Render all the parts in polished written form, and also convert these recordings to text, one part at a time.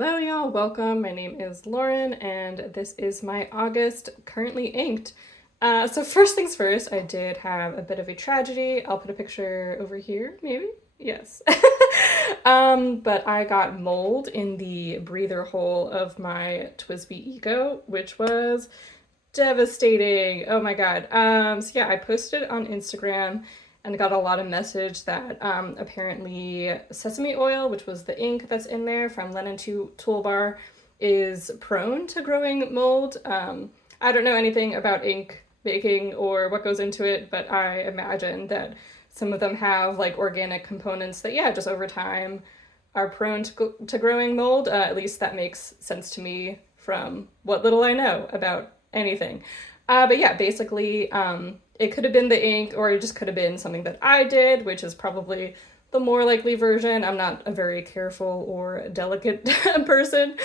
Hello y'all, welcome. My name is Lauren and this is my August currently inked. So first things first, I did have a bit of a tragedy. I'll put a picture over here, maybe? Yes. But I got mold in the breather hole of my TWSBI Eco, which was devastating. Oh my god. So yeah, I posted on Instagram and got a lot of message that apparently Sesame Oil, which was the ink that's in there from Mannen Toolbar, is prone to growing mold. I don't know anything about ink making or what goes into it, but I imagine that some of them have like organic components that, yeah, just over time are prone to growing mold. At least that makes sense to me from what little I know about anything. But yeah, basically, it could have been the ink, or it just could have been something that I did, which is probably the more likely version. I'm not a very careful or delicate person.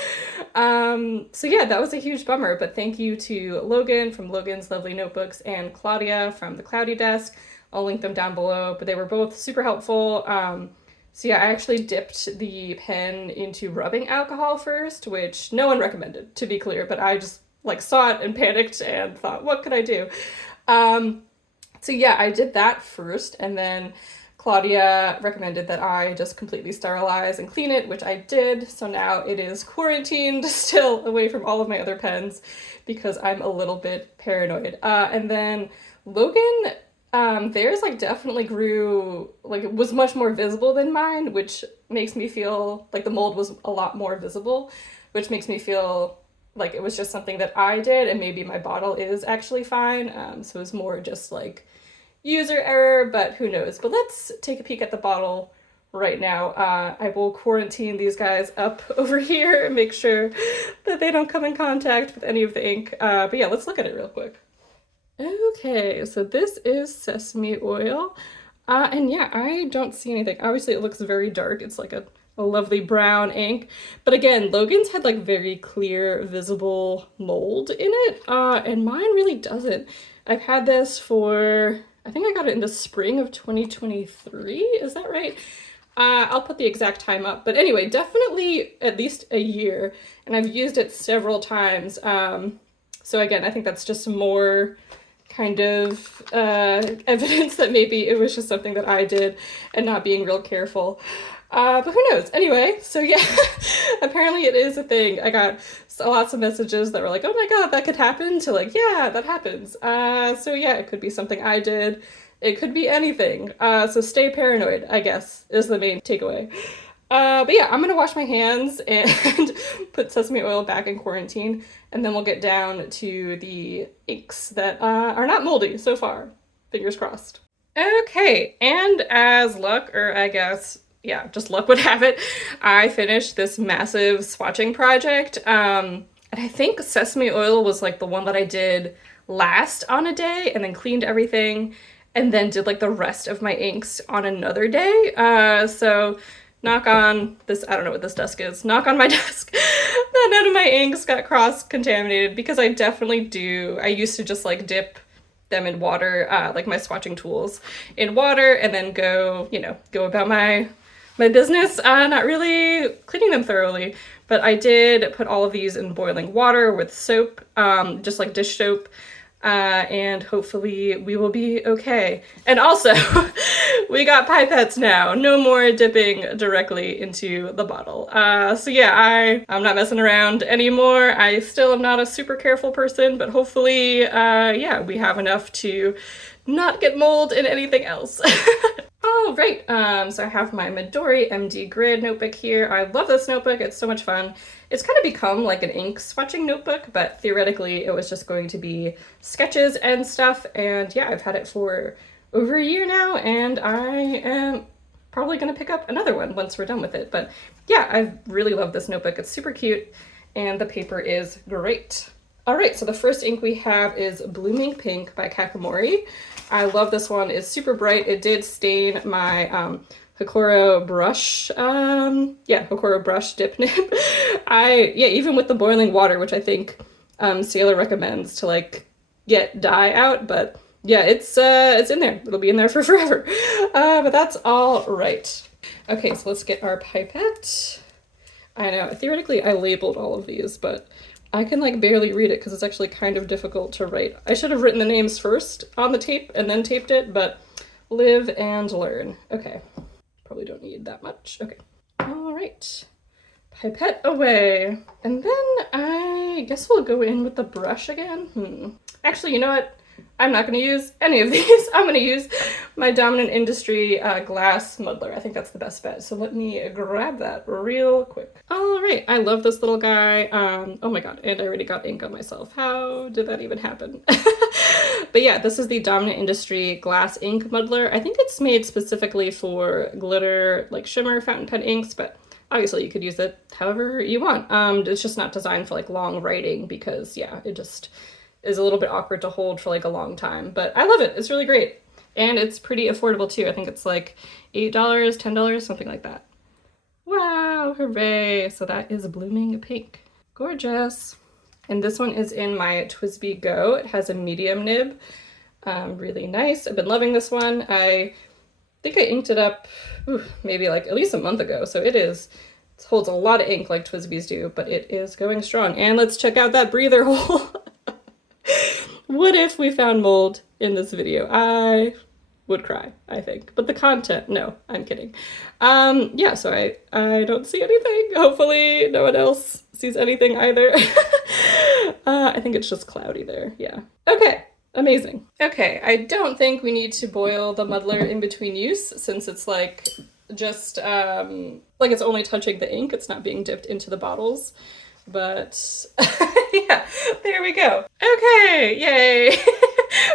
So yeah, that was a huge bummer, but thank you to Logan from Logan's Lovely Notebooks and Claudia from the Cloudy Desk. I'll link them down below, but they were both super helpful. So yeah, I actually dipped the pen into rubbing alcohol first, which no one recommended, to be clear, but I just like saw it and panicked and thought, what could I do? So yeah, I did that first, and then Claudia recommended that I just completely sterilize and clean it, which I did. So now it is quarantined still away from all of my other pens because I'm a little bit paranoid. And then Logan, theirs like definitely grew, like it was much more visible than mine, which makes me feel like the mold was a lot more visible, which makes me feel like it was just something that I did, and maybe my bottle is actually fine. So it was more just like user error, but who knows. But let's take a peek at the bottle right now. I will quarantine these guys up over here and make sure that they don't come in contact with any of the ink. But yeah, let's look at it real quick. Okay, so this is Sesame Oil. And yeah, I don't see anything. Obviously, it looks very dark. It's like a lovely brown ink. But again, Logan's had like very clear, visible mold in it, and mine really doesn't. I've had this for, I think I got it in the spring of 2023, is that right? I'll put the exact time up, but anyway, definitely at least a year, and I've used it several times. So again, I think that's just more kind of evidence that maybe it was just something that I did and not being real careful. But who knows? Anyway, so yeah, apparently it is a thing. I got lots of messages that were like, oh my god, that could happen, to like, yeah, that happens. So yeah, it could be something I did. It could be anything. So stay paranoid, I guess, is the main takeaway. But yeah, I'm gonna wash my hands and put sesame oil back in quarantine, and then we'll get down to the inks that are not moldy so far. Fingers crossed. Okay, and as luck, or I guess, yeah, just luck would have it, I finished this massive swatching project. And I think sesame oil was like the one that I did last on a day, and then cleaned everything, and then did like the rest of my inks on another day. So knock on this, I don't know what this desk is, knock on my desk that none of my inks got cross-contaminated, because I definitely do. I used to just like dip them in water, like my swatching tools in water, and then go, you know, go about my business, not really cleaning them thoroughly. But I did put all of these in boiling water with soap, just like dish soap, and hopefully we will be okay. And also, we got pipettes now. No more dipping directly into the bottle. So yeah, I'm not messing around anymore. I still am not a super careful person, but hopefully, yeah, we have enough to not get mold in anything else. All right, so I have my Midori MD Grid notebook here. I love this notebook, it's so much fun. It's kind of become like an ink swatching notebook, but theoretically it was just going to be sketches and stuff, and yeah, I've had it for over a year now, and I am probably gonna pick up another one once we're done with it. But yeah, I really love this notebook. It's super cute, and the paper is great. All right, so the first ink we have is Blooming Pink by Kakimori. I love this one. It's super bright. It did stain my Hokoro brush, Hokoro brush dip nib. Even with the boiling water, which I think Sailor recommends to like get dye out, but yeah, it's in there. It'll be in there for forever. But that's all right. Okay, so let's get our pipette. I know, theoretically I labeled all of these, but I can like barely read it because it's actually kind of difficult to write. I should have written the names first on the tape and then taped it, but live and learn. Okay, probably don't need that much. Okay, all right. Pipette away. And then I guess we'll go in with the brush again. Actually, you know what? I'm not going to use any of these. I'm going to use my Dominant Industry glass muddler. I think that's the best bet. So let me grab that real quick. All right, I love this little guy. Oh my god, and I already got ink on myself. How did that even happen? But yeah, this is the Dominant Industry glass ink muddler. I think it's made specifically for glitter, like shimmer fountain pen inks, but obviously you could use it however you want. It's just not designed for like long writing because yeah, it just is a little bit awkward to hold for like a long time, but I love it. It's really great. And it's pretty affordable too. I think it's like $8, $10, something like that. Wow, hooray. So that is Blooming Pink. Gorgeous. And this one is in my TWSBI Go. It has a medium nib. Really nice. I've been loving this one. I think I inked it up maybe like at least a month ago. So it holds a lot of ink like TWSBIs do, but it is going strong. And let's check out that breather hole. What if we found mold in this video? I would cry, I think. But the content, no, I'm kidding. Yeah, so I don't see anything. Hopefully no one else sees anything either. I think it's just cloudy there, yeah. Okay, amazing. Okay, I don't think we need to boil the muddler in between use since it's like just, like it's only touching the ink. It's not being dipped into the bottles. But yeah, there we go. Okay, yay.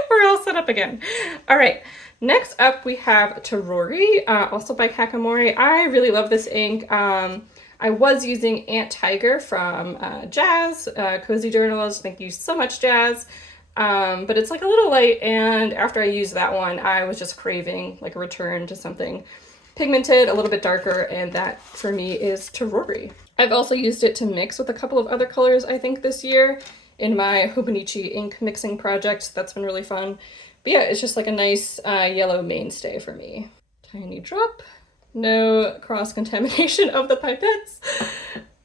We're all set up again. All right, next up we have Torori, also by Kakimori. I really love this ink. I was using Ant Tiger from Jazz, Cozy Journals. Thank you so much, Jazz. But it's like a little light, and after I used that one, I was just craving like a return to something pigmented, a little bit darker, and that for me is Torori. I've also used it to mix with a couple of other colors, I think, this year in my Hobonichi ink mixing project. That's been really fun. But yeah, it's just like a nice yellow mainstay for me. Tiny drop. No cross-contamination of the pipettes.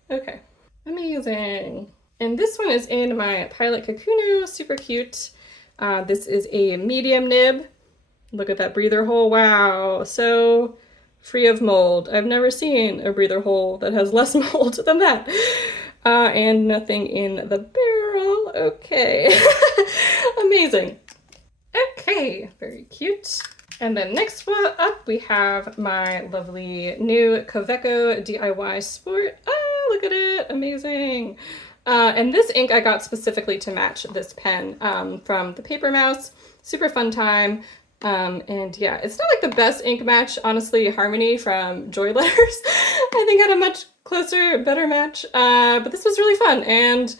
Okay, amazing. And this one is in my Pilot Kakuno, super cute. This is a medium nib. Look at that breather hole, wow, so free of mold. I've never seen a breather hole that has less mold than that. And nothing in the barrel, okay. Amazing. Okay, very cute. And then next up we have my lovely new Kaweco DIY Sport. Oh, look at it, amazing. And this ink I got specifically to match this pen from the Paper Mouse. Super fun time. And yeah, it's not like the best ink match, honestly. Harmony from Joy Letters I think had a much closer, better match, but this was really fun, and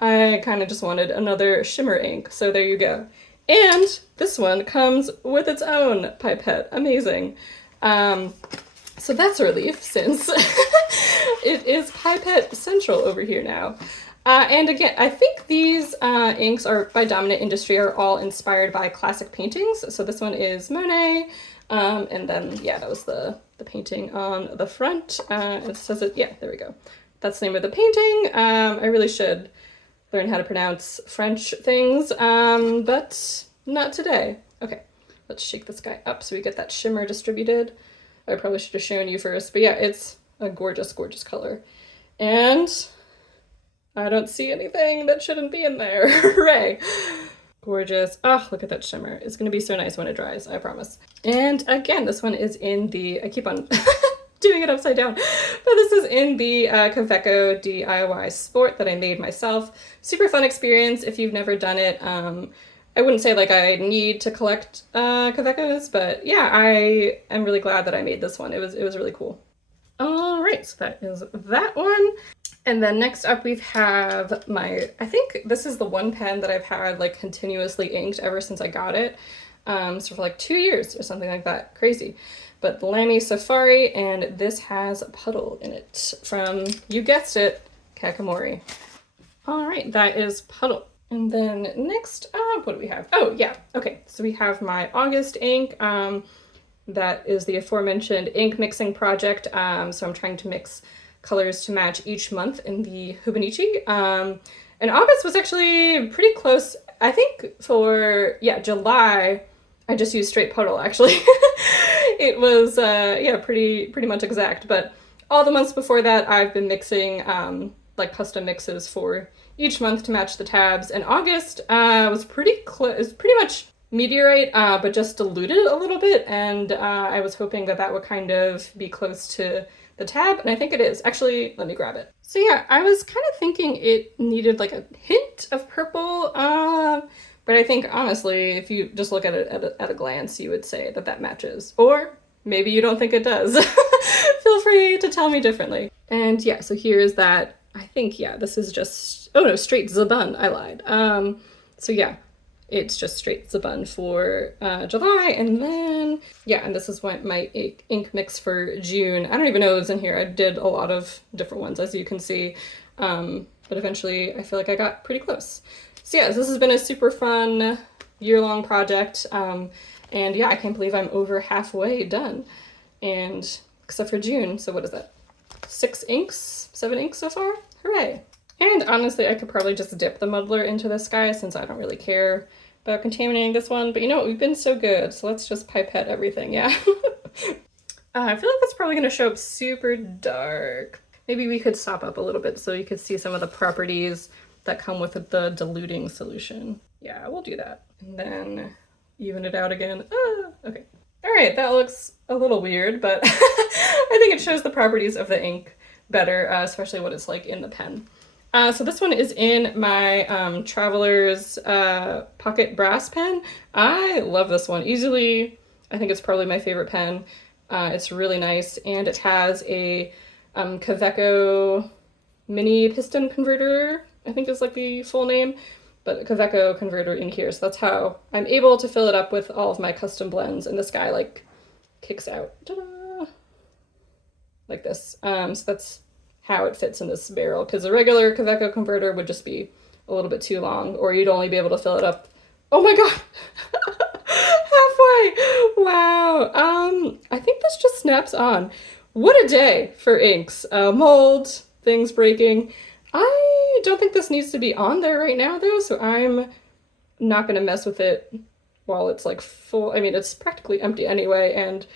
I kind of just wanted another shimmer ink, so there you go. And this one comes with its own pipette, amazing. So that's a relief since it is Pipette Central over here now. And again, I think these inks are by Dominant Industry are all inspired by classic paintings. So this one is Monet, and then yeah, that was the painting on the front. It says it, yeah, there we go. That's the name of the painting. I really should learn how to pronounce French things, but not today. Okay, let's shake this guy up so we get that shimmer distributed. I probably should have shown you first, but yeah, it's a gorgeous, gorgeous color. And I don't see anything that shouldn't be in there. Hooray! Gorgeous. Oh, look at that shimmer. It's going to be so nice when it dries, I promise. And again, this one is in the, I keep on doing it upside down, but this is in the Kaweco DIY Sport that I made myself. Super fun experience if you've never done it. I wouldn't say like I need to collect Kawecos, but yeah, I am really glad that I made this one. It was really cool. All right, so that is that one. And then next up we have my, I think this is the one pen that I've had like continuously inked ever since I got it. So for like 2 years or something like that, crazy. But the Lamy Safari, and this has Puddle in it from, you guessed it, Kakimori. All right, that is Puddle. And then next up, what do we have? Oh yeah, okay, so we have my August ink. That is the aforementioned ink mixing project. So I'm trying to mix colors to match each month in the Hobonichi. And August was actually pretty close. I think for, yeah, July, I just used straight Puddle, actually. It was, yeah, pretty much exact. But all the months before that, I've been mixing like custom mixes for each month to match the tabs. And August was pretty much Meteorite, but just diluted a little bit. And I was hoping that that would kind of be close to the tab, and I think it is. Actually, let me grab it. So yeah, I was kind of thinking it needed like a hint of purple, but I think honestly, if you just look at it at a glance, you would say that that matches. Or maybe you don't think it does. Feel free to tell me differently. And yeah, so here's that. I think, yeah, this is just, oh no, straight Zabun, I lied. So yeah, it's just straight Zabun for July, and then, yeah, and this is what my ink mix for June. I don't even know it was in here. I did a lot of different ones, as you can see, but eventually I feel like I got pretty close. So yeah, this has been a super fun year-long project, and yeah, I can't believe I'm over halfway done, and except for June, so what is that? 7 inks so far? Hooray! And honestly, I could probably just dip the muddler into this guy since I don't really care about contaminating this one. But you know what? We've been so good, so let's just pipette everything, yeah? I feel like that's probably going to show up super dark. Maybe we could sop up a little bit so you could see some of the properties that come with the diluting solution. Yeah, we'll do that. And then even it out again. Okay. All right, that looks a little weird, but I think it shows the properties of the ink better, especially what it's like in the pen. So this one is in my Traveler's Pocket Brass pen. I love this one. Easily, I think it's probably my favorite pen. It's really nice, and it has a Kaweco mini piston converter, I think is like the full name, but a Kaweco converter in here. So that's how I'm able to fill it up with all of my custom blends, and this guy like kicks out, ta-da, like this. So that's how it fits in this barrel, because a regular Kaweco converter would just be a little bit too long, or you'd only be able to fill it up, oh my god, halfway. Wow. I think this just snaps on. What a day for inks. Mold, things breaking. I don't think this needs to be on there right now though, so I'm not gonna mess with it while it's like full. I mean, it's practically empty anyway, and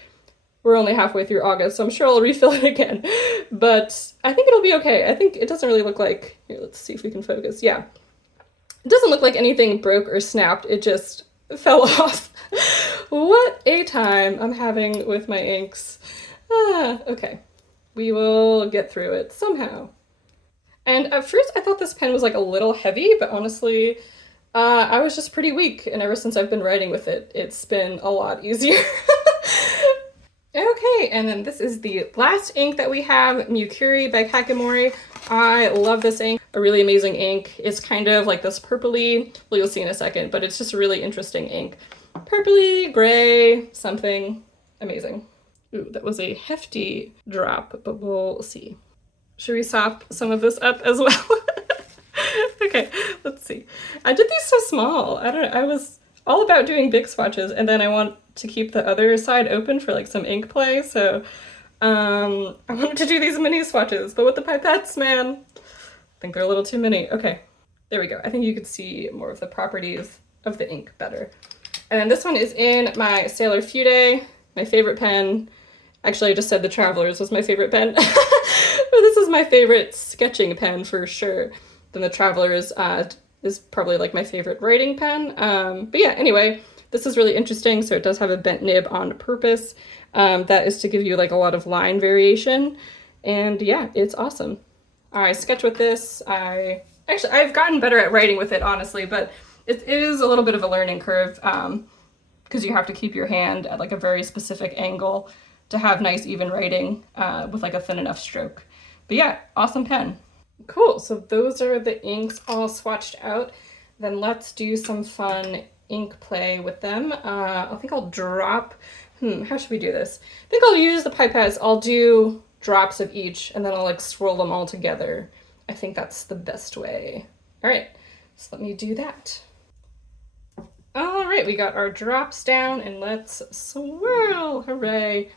we're only halfway through August, so I'm sure I'll refill it again. But I think it'll be okay. I think it doesn't really look like, here, let's see if we can focus. Yeah. It doesn't look like anything broke or snapped. It just fell off. What a time I'm having with my inks. Okay. We will get through it somehow. And at first I thought this pen was like a little heavy, but honestly, I was just pretty weak. And ever since I've been writing with it, it's been a lot easier. Okay, and then this is the last ink that we have, Mukuri by Kakimori. I love this ink, a really amazing ink. It's kind of like this purpley, well, you'll see in a second, but it's just a really interesting ink. Purpley, gray, something amazing. Ooh, that was a hefty drop, but we'll see. Should we sop some of this up as well? Okay, let's see. I did these so small. I don't know, I was all about doing big swatches, and then I want to keep the other side open for like some ink play, so I wanted to do these mini swatches, but with the pipettes, man, I think they're a little too many. Okay, there we go. I think you could see more of the properties of the ink better. And this one is in my Sailor Fude, my favorite pen. Actually, I just said the Travelers was my favorite pen, but this is my favorite sketching pen for sure. Then the Travelers is probably like my favorite writing pen. But yeah, anyway, this is really interesting. So it does have a bent nib on purpose. That is to give you like a lot of line variation. And yeah, it's awesome. I sketch with this. I've gotten better at writing with it, honestly, but it is a little bit of a learning curve because you have to keep your hand at like a very specific angle to have nice even writing with like a thin enough stroke. But yeah, awesome pen. Cool, so those are the inks all swatched out. Then let's do some fun ink play with them. I think I'll drop, how should we do this? I think I'll use the pipettes. I'll do drops of each and then I'll like swirl them all together. I think that's the best way. All right, so let me do that. All right, we got our drops down and let's swirl, hooray.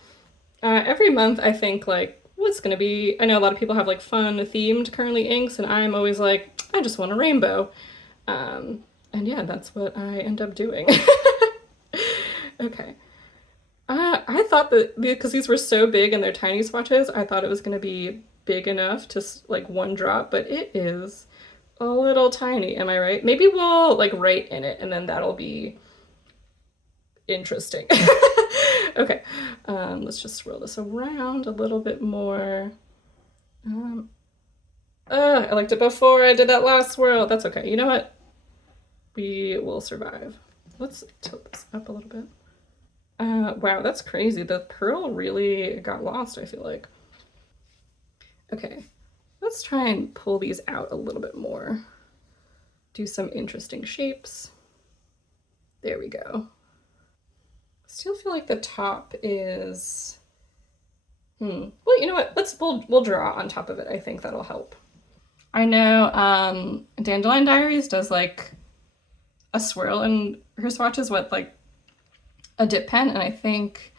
Every month I think like, what's gonna be, I know a lot of people have like fun themed currently inks, and I'm always like, I just want a rainbow. And yeah, that's what I end up doing. Okay. I thought that because these were so big and they're tiny swatches, I thought it was gonna be big enough to like one drop, but it is a little tiny. Am I right? Maybe we'll like write in it and then that'll be interesting. Okay, let's just swirl this around a little bit more. I liked it before I did that last swirl. That's okay. You know what? We will survive. Let's tilt this up a little bit. Wow, that's crazy. The pearl really got lost, I feel like. Okay, let's try and pull these out a little bit more. Do some interesting shapes. There we go. Still feel like the top is, well, you know what? We'll draw on top of it. I think that'll help. I know Dandelion Diaries does like a swirl in her swatches with like a dip pen, and I think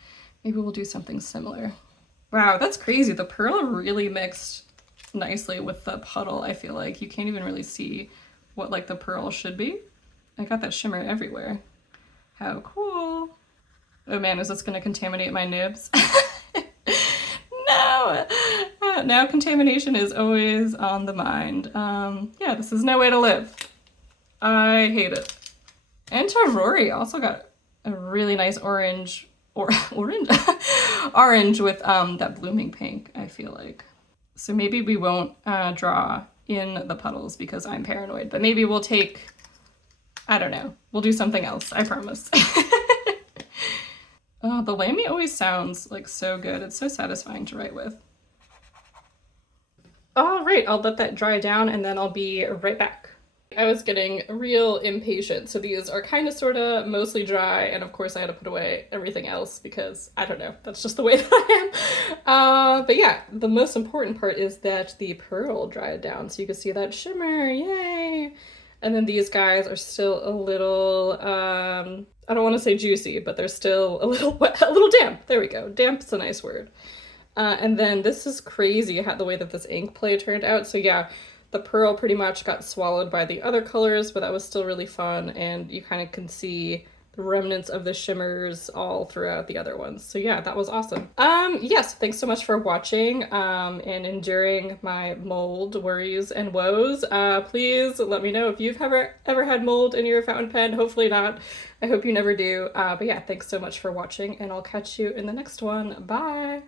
maybe we'll do something similar. Wow, that's crazy. The pearl really mixed nicely with the puddle. I feel like you can't even really see what like the pearl should be. I got that shimmer everywhere. How cool. Oh man, is this gonna contaminate my nibs? No! Now contamination is always on the mind. Yeah, this is no way to live. I hate it. And Torori also got a really nice orange, orange with that blooming pink, I feel like. So maybe we won't draw in the puddles because I'm paranoid, but maybe we'll take, I don't know, we'll do something else, I promise. Oh, the Lamy always sounds like so good. It's so satisfying to write with. All right, I'll let that dry down and then I'll be right back. I was getting real impatient, so these are kind of sort of mostly dry, and of course I had to put away everything else because I don't know, that's just the way that I am. But yeah, the most important part is that the pearl dried down, so you can see that shimmer, yay! And then these guys are still a little, I don't want to say juicy, but they're still a little wet, a little damp. There we go. Damp's a nice word. And then this is crazy how the way that this ink play turned out. So yeah, the pearl pretty much got swallowed by the other colors, but that was still really fun. And you kind of can see the remnants of the shimmers all throughout the other ones. So yeah, that was awesome. Yes, thanks so much for watching and enduring my mold worries and woes. Please let me know if you've ever had mold in your fountain pen. Hopefully not. I hope you never do. But yeah, thanks so much for watching, and I'll catch you in the next one. Bye!